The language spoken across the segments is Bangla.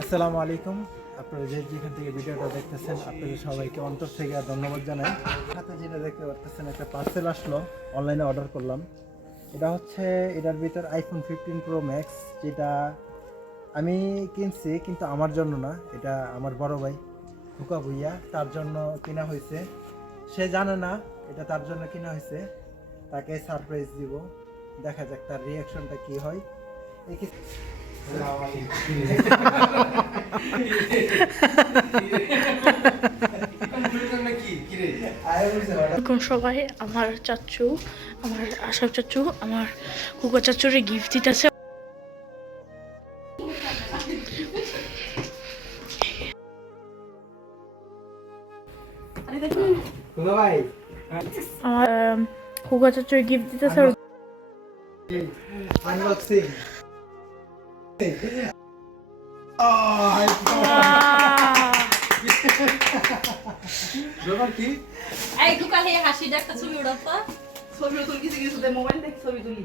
আসসালামু আলাইকুম। আপনারা যেখান থেকে ভিডিওটা দেখতেছেন আপনাদের সবাইকে অন্তর থেকে ধন্যবাদ জানাই। হাতে যেটা দেখতে পাচ্ছেন একটা পার্সেল আসলো, অনলাইনে অর্ডার করলাম। এটা হচ্ছে এটার ভিতর আইফোন 15 প্রো ম্যাক্স, যেটা আমি কিনছি কিন্তু আমার জন্য না, এটা আমার বড় ভাই ফুকা ভুইয়া, তার জন্য কেনা হয়েছে। সে জানে না এটা তার জন্য কেনা হয়েছে, তাকে সারপ্রাইজ দিব। দেখা যাক তার রিয়াকশনটা কি হয়। সবাই আমার চাচু, আমার আশাক চাচু, আমার কুকা চাচুরে গিফট দিতেছে। আমার কুকা চাচুর গিফট দিতেছে। আনবক্সিং। কি এই ঢুকা হে হাসিটা একটা ছবি উড়াতো। ছবি তুলি কিছু দে, মোবাইল দেখ ছবি তুলি।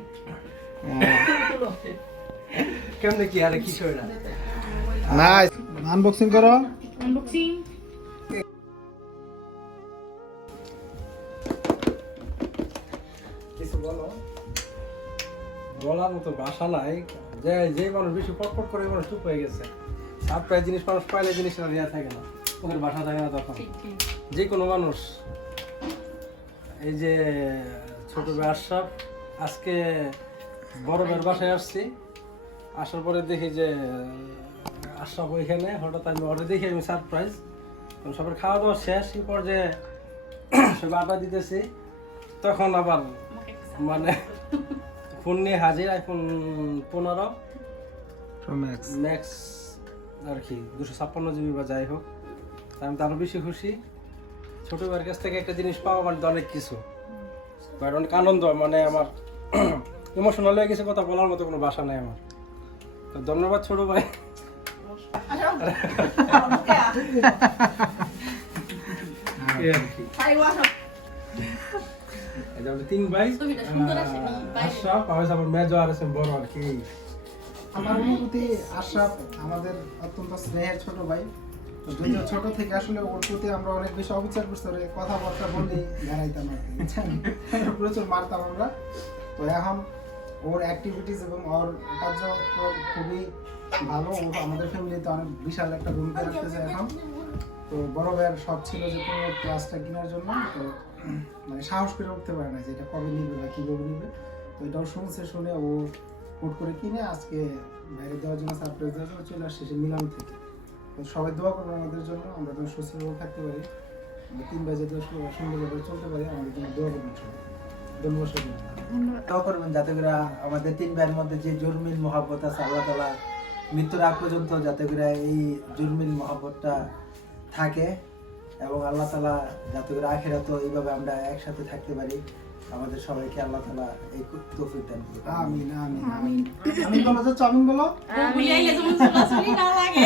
কেমনে কি আরে কি কইরা না আনবক্সিং করো। আনবক্সিং কিছু বলো। বলার মতো ভাষা নাই, যে মানুষ বেশি পটপট করে মানুষ চুপ হয়ে গেছে। সারপ্রাইজ জিনিস মানুষ পাইলে জিনিসটা দেওয়া থাকে না, ওদের ভাষা থাকে না তখন। যে কোনো মানুষ, এই যে ছোট ভাই আশরাফ, আজকে বড় ভাইয়ের বাসায় আসছি। আসার পরে দেখি যে আশরাফ ওইখানে, হঠাৎ আমি অর্ডার দেখি, আমি সারপ্রাইজ। সবার খাওয়া দাওয়া শেষ, এই পর্যায়ে সব আড্ডা দিতেছি, তখন আবার মানে ফোন নিয়ে হাজির আইফোন 15 ম্যাক্স আর কি 256 জিবি বা যাই হোক। আমি তো আরো বেশি খুশি। ছোট ভাইয়ের কাছ থেকে একটা জিনিস পাওয়া মানে অনেক কিছু, বাট অনেক আনন্দ, মানে আমার ইমোশনাল হয়ে গেছে, কথা বলার মতো কোনো ভাষা নেই আমার। তো ধন্যবাদ ছোট ভাই। তিন ভাই, আশরাফ, আমার মেজো আর বড় আর কি। আমার অনুভূতি, আশরাফ আমাদের অত্যন্ত স্নেহের ছোট ভাই। তো যদিও ছোট থেকে আসলে ওর প্রতি আমরা অনেক বেশি অবিচার করছি, কথাবার্তা বললেই দাঁড়াইতাম আর কি, বুঝছেন? প্রচুর মারতাম আমরা। তো এখন ওর অ্যাক্টিভিটিস এবং ওর কার্যক্রম খুবই ভালো। ও আমাদের ফ্যামিলিতে অনেক বিশাল একটা ভূমিকা রাখতেছে এখন। তো বড় ভাইয়ের শখ ছিল যে কোনো ক্লাসটা কেনার জন্য, তো মানে সাহস করে উঠতে পারে না যে এটা কবে নিবে বা কীভাবে নিবে। তো এটাও শুনে ও হুট করে কিনে আজকে বাইরে দেওয়ার জন্য, সারপ্রাইজ দেওয়ার জন্য চলে আসছে সে মিলান থেকে। তো সবাই দোয়া করবেন আমাদের জন্য, আমরা যেন সুস্থভাবে থাকতে পারি, আমরা 3 বাজে সুন্দরভাবে চলতে পারি। আমাদের জন্য দোয়া করবেন সবাই। ধন্যবাদ সবাই। দোয়া করবেন যাতে করে আমাদের তিন ভাইয়ের মধ্যে যে জুরমিল মহব্বত আছে, আল্লাহ তাআলা মৃত্যুর আগ পর্যন্ত যাতে করে এই জুরমিল মহব্বতটা থাকে, এবং আল্লাহ তাআলা যাতে করে আখিরাতেও এইভাবে আমরা একসাথে থাকতে পারি। আমাদের সবাইকে আল্লাহ তাআলা এই তৌফিক দান করুন। আমিন আমিন আমিন। আমিন বলো, চামিন বলো। ভুলিয়া গেছে, মন চলাচলি না লাগে।